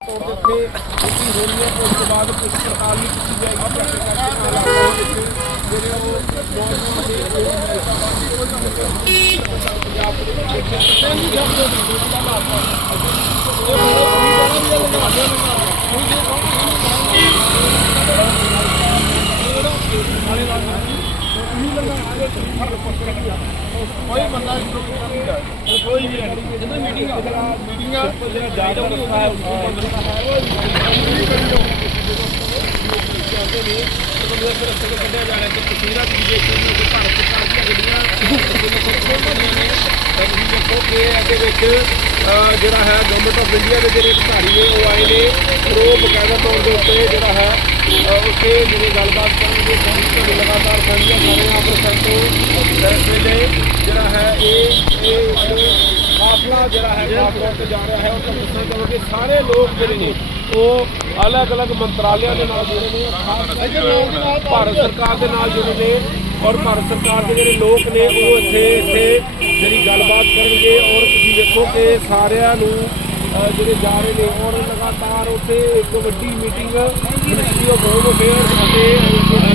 ਤੌਰ ਦੇ ਉੱਤੇ ਮੀਟਿੰਗ ਹੋਣੀ ਹੈ ਉਸ ਤੋਂ ਬਾਅਦ ਕੁਝ ਪੜਤਾਲ ਵੀ ਕੀਤੀ ਜਾਏਗੀ ਕਿ ਆਖਿਰਕਾਰ ਕਿਸ ਹਾਲਾਤਾਂ ਦੇ ਵਿੱਚ ਜਿਹੜੇ ਉਹ ਨੌਜਵਾਨ ਦੇ ਉਹ ਪੰਜਾਬ ਦੇ ਵਿੱਚ ਬੈਠੇ ਨੇ। ਨਹੀਂ ਜਾਂਦੇ ਨੇ, ਉਹਨਾਂ ਦਾ ਹਾਲਾਤ ਆ। ਉਹ ਬੜਾ ਵੀ ਲਗਾ ਦੇਣਾ ਕੋਈ ਬੰਦਾ ਕੋਈ ਵੀ ਜਦੋਂ ਮੀਟਿੰਗ ਮੀਟਿੰਗ ਜਿਹੜਾ ਜਾਇਦਾ ਰੱਖਾ ਹੈ ਉਸ ਨੂੰ ਬੰਦ ਕੱਢਿਆ ਜਾ ਰਿਹਾ ਤੇ ਤਸਵੀਰਾਂ ਵੀ ਦੇਖ ਰਹੇ ਹੋ ਕਿ ਭਾਰਤ ਸਰਕਾਰ ਦੀਆਂ ਗੱਡੀਆਂ ਤੁਸੀਂ ਦੇਖੋ ਕਿ ਇਹਦੇ ਵਿੱਚ ਜਿਹੜਾ ਹੈ ਗਵਰਨਮੈਂਟ ਆਫ ਇੰਡੀਆ ਦੇ ਜਿਹੜੇ ਅਧਿਕਾਰੀ ਨੇ, ਉਹ ਆਏ ਨੇ। ਉਹ ਬਕਾਇਦਾ ਤੌਰ ਦੇ ਉੱਤੇ ਜਿਹੜਾ ਹੈ ਉੱਥੇ ਜਿਹੜੇ ਗੱਲਬਾਤ ਕਰਨਗੇ ਤੋਂ ਲਗਾਤਾਰ ਸਾਂਝੀਆਂ ਕਰ ਰਹੇ ਹਾਂ ਪ੍ਰੋਸੈਸ ਇਸ ਵੇਲੇ ਜਿਹੜਾ ਹੈ ਇਹ ਇਹ ਕਾਫਲਾ ਜਿਹੜਾ ਹੈ ਤੌਰ ਤੇ ਜਾ ਰਿਹਾ ਹੈ ਉਹ ਤਾਂ ਦੱਸਣਾ ਚਾਹੋਗੇ ਸਾਰੇ ਲੋਕ ਜਿਹੜੇ ਨੇ ਉਹ ਅਲੱਗ-ਅਲੱਗ ਮੰਤਰਾਲਿਆਂ ਦੇ ਨਾਲ ਜੁੜੇ ਨੇ ਖਾਸ ਭਾਰਤ ਸਰਕਾਰ ਦੇ ਨਾਲ ਜੁੜੇ ਨੇ ਔਰ ਭਾਰਤ ਸਰਕਾਰ ਦੇ ਜਿਹੜੇ ਲੋਕ ਨੇ ਉਹ ਇੱਥੇ ਇੱਥੇ ਜਿਹੜੀ ਗੱਲਬਾਤ ਕਰਨਗੇ ਔਰ ਤੁਸੀਂ ਦੇਖੋ ਕਿ ਸਾਰਿਆਂ ਨੂੰ ਜਿਹੜੇ ਜਾ ਰਹੇ ਨੇ ਔਰ ਲਗਾਤਾਰ ਉੱਥੇ ਇੱਕ ਵੱਡੀ meeting ministry of home affairs ਅਤੇ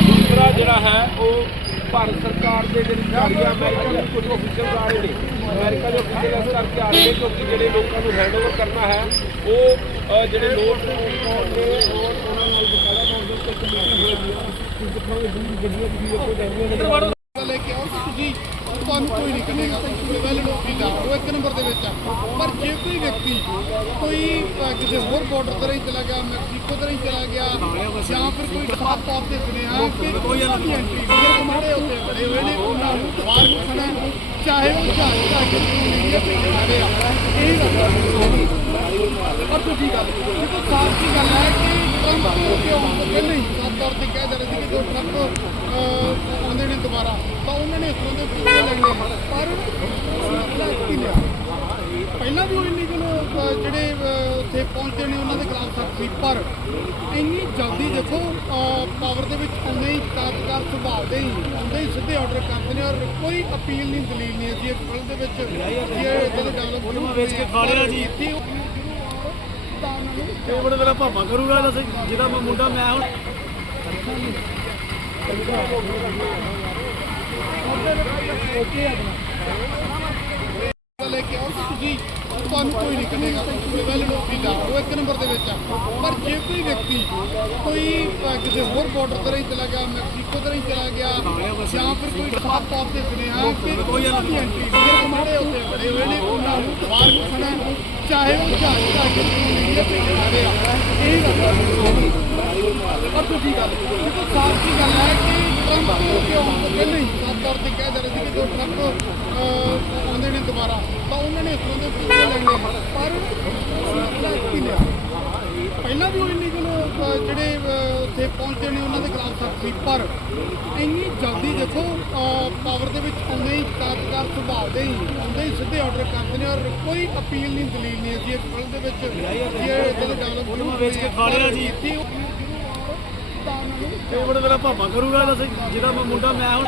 ਦੂਸਰਾ ਜਿਹੜਾ ਹੈ ਉਹ ਭਾਰਤ ਸਰਕਾਰ ਦੇ ਜਿਹੜੇ ਅਧਿਕਾਰੀ ਆ, ਅਮਰੀਕਾ ਦੇ ਕੁਝ ਅਫੀਸ਼ੀਅਲ ਆ ਰਹੇ ਨੇ। ਅਮਰੀਕਾ ਦੇ ਅਫੀਸ਼ੀਅਲ ਇਸ ਕਰਕੇ ਆ ਰਹੇ ਨੇ ਕਿਉਂਕਿ ਜਿਹੜੇ ਲੋਕਾਂ ਨੂੰ ਹੈਂਡਓਵਰ ਕਰਨਾ ਹੈ, ਉਹ ਜਿਹੜੇ ਲੋਕ ਨੇ ਔਰ ਉਹਨਾਂ ਨਾਲ ਬਕਾਇਦਾ ਤੌਰ ਦੇ ਉੱਤੇ ਇੱਕ ਮੀਟਿੰਗ ਹੋਈ ਹੈ ਤੁਸੀਂ ਦਿਖਾਓਗੇ ਦੂਰ ਗੱਡੀਆਂ ਤੁਸੀਂ ਦੇਖੋ ਜਾਂਦੀਆਂ ਨੇ ਤੁਹਾਨੂੰ ਕੋਈ ਨਹੀਂ ਕੱਢੇਗਾ ਤੁਸੀਂ ਵੈਲ ਠੀਕ ਆ ਉਹ ਇੱਕ ਨੰਬਰ ਦੇ ਵਿੱਚ ਆ। ਪਰ ਜੇ ਕੋਈ ਵਿਅਕਤੀ ਕੋਈ ਕਿਸੇ ਹੋਰ ਬਾਰਡਰ ਤੇ ਰਹੀ ਚਲਾ ਗਿਆ ਮੈਕਸੀਕੋ ਤੇ ਰਹੀ ਚਲਾ ਗਿਆ ਜਾਂ ਫਿਰ ਕੋਈ ਸਾਫ਼ ਤੌਰ ਤੇ ਸੁਣਿਆ ਕਿ ਕੋਈ ਵੀ ਐਂਟਰੀ ਜਿਹੜੇ ਮਾਰੇ ਉੱਤੇ ਖੜੇ ਹੋਏ ਨੇ ਉਹਨਾਂ ਨੂੰ ਬਾਹਰ ਖੜਾ ਚਾਹੇ ਉਹ ਜਹਾਜ਼ ਦਾ ਕਿ ਇੰਡੀਆ ਤੇ ਖੜੇ ਆ। ਇਹ ਗੱਲ ਪਰ ਦੂਜੀ ਗੱਲ ਦੇਖੋ ਸਾਫ਼ ਦੀ ਗੱਲ ਹੈ ਕਿ ਟਰੰਪ ਦੇ ਆਉਣ ਤੋਂ ਪਹਿਲਾਂ ਹੀ ਸਾਫ਼ ਤੌਰ ਤੇ ਕਹਿ ਦੇ ਰਹੇ ਸੀ ਕਿ ਜੋ ਟਰੰਪ ਆਉਂਦੇ ਨੇ ਦੁਬਾਰਾ ਤਾਂ ਉਹਨਾਂ ਨੇ ਇਸ ਤਰ੍ਹਾਂ ਦੇ ਪਹਿਲਾਂ ਵੀ ਉਹ ਇਲੀਗਲ ਜਿਹੜੇ ਅਹ, ਉੱਥੇ ਪਹੁੰਚਦੇ ਨੇ ਉਹਨਾਂ ਦੇ ਖਿਲਾਫ ਸਖਤ ਸੀ ਪਰ ਇੰਨੀ ਜਲਦੀ ਦੇਖੋ ਪਾਵਰ ਦੇ ਵਿੱਚ ਆਉਂਦੇ ਹੀ ਤਾਤਕਾਲ ਸੁਭਾਅ ਦੇ ਹੀ ਆਉਂਦੇ ਹੀ ਸਿੱਧੇ ਆਰਡਰ ਕਰਦੇ ਨੇ ਔਰ ਕੋਈ ਅਪੀਲ ਨਹੀਂ ਦਲੀਲ ਨਹੀਂ ਅਸੀਂ ਇੱਕ ਫਿਲਮ ਦੇ ਵਿੱਚ ਇਹ ਜਦੋਂ ਡਿਵੈਲਪ ਉਹਨੂੰ ਵੇਚ ਕੇ ਖਾ ਲਿਆ ਜੀ ਇੱਥੇ ਤਾਂ ਬੜਾ ਮੇਰਾ ਭਾਪਾ ਕਰੂਗਾ ਜਿਹਦਾ ਮੈਂ ਮੁੰਡਾ ਮੈਂ ਹੁਣ ਲੈ ਕੇ ਆਓ ਤੁਸੀਂ ਤੁਹਾਨੂੰ ਕੋਈ ਨਹੀਂ ਕੱਢੇਗਾ ਵੈਲ ਠੀਕ ਆ ਉਹ ਇੱਕ ਨੰਬਰ ਦੇ ਵਿੱਚ ਆ। ਪਰ ਜੇ ਕੋਈ ਵਿਅਕਤੀ ਕੋਈ ਕਿਸੇ ਹੋਰ ਬਾਰਡਰ ਤੇ ਰਹੀ ਚਲਾ ਗਿਆ ਮੈਕਸੀਕੋ ਤੇ ਰਹੀ ਚਲਾ ਗਿਆ, ਜਾਂ ਫਿਰ ਕੋਈ ਸਾਫ਼ ਤੌਰ ਤੇ ਸੁਣਿਆ ਕਿ ਕੋਈ ਵੀ ਐਂਟਰੀ ਜਿਹੜੇ ਮਾਰੇ ਉੱਤੇ ਖੜੇ ਹੋਏ ਨੇ, ਉਹਨਾਂ ਨੂੰ ਬਾਹਰ ਨੂੰ ਚਾਹੇ ਉਹ ਜਹਾਜ਼ ਦਾ ਕਿ ਇੰਡੀਆ ਤੇ ਖੜੇ ਆ ਇਹ ਗੱਲ ਪਰ ਦੂਜੀ ਗੱਲ ਸਾਫ਼ ਦੀ ਗੱਲ ਹੈ ਕਿ ਟਰੰਪ ਦੇ ਆਉਣ ਪਹਿਲਾਂ ਹੀ ਤੌਰ ਤੇ ਕਹਿ ਰਹੇ ਸੀ ਕਿ ਜੋ ਅਹ, ਆਉਂਦੇ ਨੇ ਦੁਬਾਰਾ ਤਾਂ ਉਹਨਾਂ ਨੇ ਇਸ ਤਰ੍ਹਾਂ ਦੇ ਫੈਸਲੇ ਲੈਣੇ। ਪਰ ਫੈਸਲਾ ਕੀ ਲਿਆ ਪਹਿਲਾਂ ਵੀ ਉਹ ਇਲੀਗਲ ਜਿਹੜੇ ਉੱਥੇ ਪਹੁੰਚਦੇ ਨੇ ਉਹਨਾਂ ਦੇ ਖਿਲਾਫ ਸਖਤ ਸੀ ਪਰ ਇੰਨੀ ਜਲਦੀ ਦੇਖੋ ਪਾਵਰ ਦੇ ਵਿੱਚ ਆਉਂਦੇ ਹੀ ਤਾਤਕਾਲ ਸੁਭਾਅ ਦੇ ਹੀ ਆਉਂਦੇ ਹੀ ਸਿੱਧੇ ਆਰਡਰ ਕਰਦੇ ਨੇ ਔਰ ਕੋਈ ਅਪੀਲ ਨਹੀਂ ਦਲੀਲ ਨਹੀਂ ਅਸੀਂ ਫਿਲਮ ਦੇ ਵਿੱਚ ਜਦੋਂ ਡਿਵੈਲਪ ਉਹਨੂੰ ਵੇਚ ਕੇ ਖਾ ਲਿਆ ਜੀ ਇੱਥੇ ਮੇਰਾ ਭਾਪਾ ਕਰੂਗਾ ਮੈਂ ਮੁੰਡਾ ਮੈਂ ਹੁਣ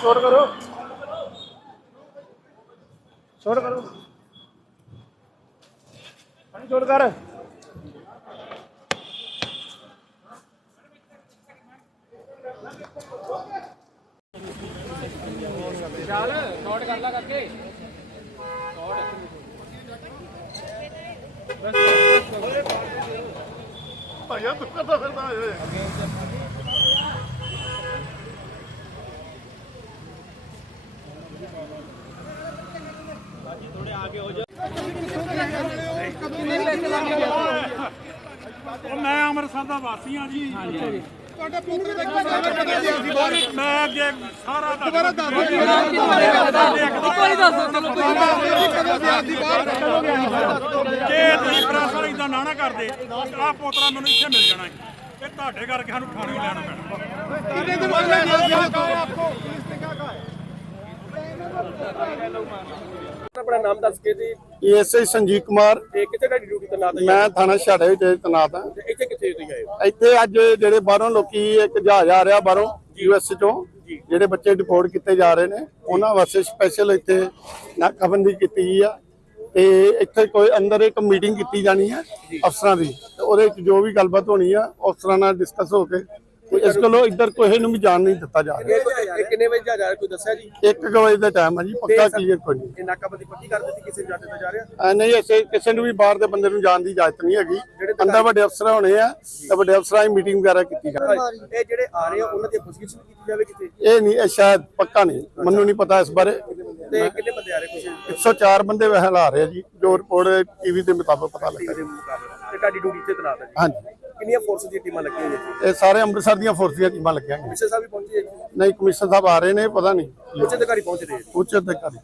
ਛੋੜ ਕਰੋ। ਛੋੜ ਕਰੋ। ਪਾਣੀ ਛੋੜ ਕਰ। ਚੱਲ ਨੋਟ ਕਰ ਲਾ ਕਰਕੇ। ਭਾਈਆ ਤੂੰ ਕਦੋਂ ਫਿਰਦਾ ਹੋਏ ਉਹ ਮੈਂ ਅੰਮ੍ਰਿਤਸਰ ਦਾ ਵਾਸੀ ਹਾਂ ਜੀ। ਤੁਹਾਡਾ ਪੁੱਤਰ ਦਾ ਕਦੋਂ ਗਿਆ ਸੀ? ਬਾਹਰ ਮੈਂ ਅੱਗੇ ਸਾਰਾ ਦੁਬਾਰਾ ਦੱਸ ਦਿਓ। ਜੀ ਕਦੋਂ ਗਿਆ ਸੀ ਬਾਹਰ ਜੇ ਤੁਸੀਂ ਪ੍ਰੈਸ ਵਾਲੇ ਇਦਾਂ ਨਾ ਨਾ ਕਰਦੇ ਆਹ ਪੋਤਰਾ ਮੈਨੂੰ ਇੱਥੇ ਮਿਲ ਜਾਣਾ। ਇਹ ਤੁਹਾਡੇ ਕਰਕੇ ਸਾਨੂੰ ਥਾਣੇ ਲੈਣਾ ਪੈਣਾ। ਕਿੰਨੇ ਦਿਨ ਹੋ ਗਏ ਗਿਆ ਸੀ ਆਪਕੋ? ਪੁਲਿਸ ਨੇ ਕਿਆ ਕਹਾ ਆਪਣਾ ਨਾਮ ਦੱਸ ਕੇ ਜੀ। ਐਸਆਈ ਸੰਜੀਤ ਕੁਮਾਰ। ਤੇ ਕਿੱਥੇ ਤੁਹਾਡੀ ਡਿਊਟੀ ਤੇ ਲਾਤਾ ਮੈਂ ਥਾਣਾ ਛਾੜੇ ਵਿੱਚ ਤੈਨਾਤ ਹਾਂ। ਤੇ ਇੱਥੇ ਕਿੱਥੇ ਤੁਸੀਂ ਆਏ ਹੋ? ਇੱਥੇ ਅੱਜ ਜਿਹੜੇ ਬਾਹਰੋਂ ਲੋਕੀ ਇੱਕ ਜਹਾਜ਼ ਆ ਰਿਹਾ ਬਾਹਰੋਂ ਯੂਐਸ ਚੋਂ ਜਿਹੜੇ ਬੱਚੇ ਡਿਪੋਰਟ ਕੀਤੇ ਜਾ ਰਹੇ ਨੇ ਉਹਨਾਂ ਵਾਸਤੇ ਸਪੈਸ਼ਲ ਇੱਥੇ ਨਾਕਾਬੰਦੀ ਕੀਤੀ ਗਈ ਆ। ਤੇ ਇੱਥੇ ਕੋਈ ਅੰਦਰ ਇੱਕ ਮੀਟਿੰਗ ਕੀਤੀ ਜਾਣੀ ਹੈ ਅਫਸਰਾਂ ਦੀ। ਤੇ ਉਹਦੇ ਵਿੱਚ ਜੋ ਵੀ ਗੱਲਬਾਤ ਹੋਣੀ ਆ ਅਫਸਰਾਂ ਨਾਲ ਡਿਸਕਸ ਹੋ ਕੇ ਤੇ ਇਸ ਕੋਲੋਂ ਇੱਧਰ ਕੋਈ ਨੂੰ ਵੀ ਜਾਣ ਨਹੀਂ ਦਿੱਤਾ ਜਾ ਰਿਹਾ। ਇਹ ਕਿੰਨੇ ਵਜੇ ਜਾ ਰਿਹਾ? ਕੋਈ ਦੱਸਿਆ ਜੀ? ਇੱਕ ਕੁ ਵਜੇ ਦਾ ਟਾਈਮ ਹੈ ਜੀ ਪੱਕਾ ਕਲੀਅਰ ਕੋਈ ਨਹੀਂ। ਇਹ ਨਾਕਾਬੰਦੀ ਪੱਕੀ ਕਰ ਦਿੱਤੀ ਕਿਸੇ ਨੂੰ ਜਾ ਦਿੱਤਾ ਜਾ ਰਿਹਾ? ਨਹੀਂ ਐਸੇ ਕਿਸੇ ਨੂੰ ਵੀ ਬਾਹਰ ਦੇ ਬੰਦੇ ਨੂੰ ਜਾਣ ਦੀ ਇਜਾਜ਼ਤ ਨਹੀਂ ਹੈਗੀ। ਅੰਦਰ ਵੱਡੇ ਅਫਸਰ ਹੋਣੇ ਆ ਤੇ ਵੱਡੇ ਅਫਸਰਾਂ ਦੀ ਮੀਟਿੰਗ ਵਗੈਰਾ ਕੀਤੀ ਜਾਵੇ। ਇਹ ਜਿਹੜੇ ਆ ਰਹੇ ਆ ਉਹਨਾਂ ਦੀ ਪੁੱਛਗਿੱਛ ਕੀਤੀ ਜਾਵੇ ਕਿਤੇ? ਇਹ ਨਹੀਂ ਇਹ ਸ਼ਾਇਦ ਪੱਕਾ ਨਹੀਂ। ਮੈਨੂੰ ਨਹੀਂ ਪਤਾ ਇਸ ਬਾਰੇ। ਤੇ ਕਿੰਨੇ ਬੰਦੇ ਆ ਰਹੇ ਕੁਝ 104 ਬੰਦੇ ਵਹਿ ਲਾ ਰਹੇ ਆ ਜੀ ਜੋ ਰਿਪੋਰਟ ਟੀਵੀ ਦੇ ਮੁਤਾਬਕ ਪਤਾ ਲੱਗਾ। ਦੇ ਤੇ ਤੁਹਾਡੀ ਡਿਊਟੀ ਤੇ ਤਨਾਤ ਹੈ ਜੀ? ਹਾਂਜੀ। ਕਿੰਨੀਆਂ ਫੋਰਸ ਦੀਆਂ ਟੀਮਾਂ ਲੱਗੀਆਂ ਹੋਈਆਂ? ਇਹ ਸਾਰੇ ਅੰਮ੍ਰਿਤਸਰ ਦੀਆਂ ਫੋਰਸ ਦੀਆਂ ਟੀਮਾਂ ਲੱਗੀਆਂ ਹੋਈਆਂ। ਮਿਸੇ ਸਾਹਿਬ ਵੀ ਪਹੁੰਚੇ ਨਹੀਂ ਕਮਿਸ਼ਨਰ ਸਾਹਿਬ ਆ ਰਹੇ ਨੇ ਪਤਾ ਨਹੀਂ। ਉੱਚ ਅਧਿਕਾਰੀ ਪਹੁੰਚਦੇ ਆ ਜੀ? ਉੱਚ ਅਧਿਕਾਰੀ।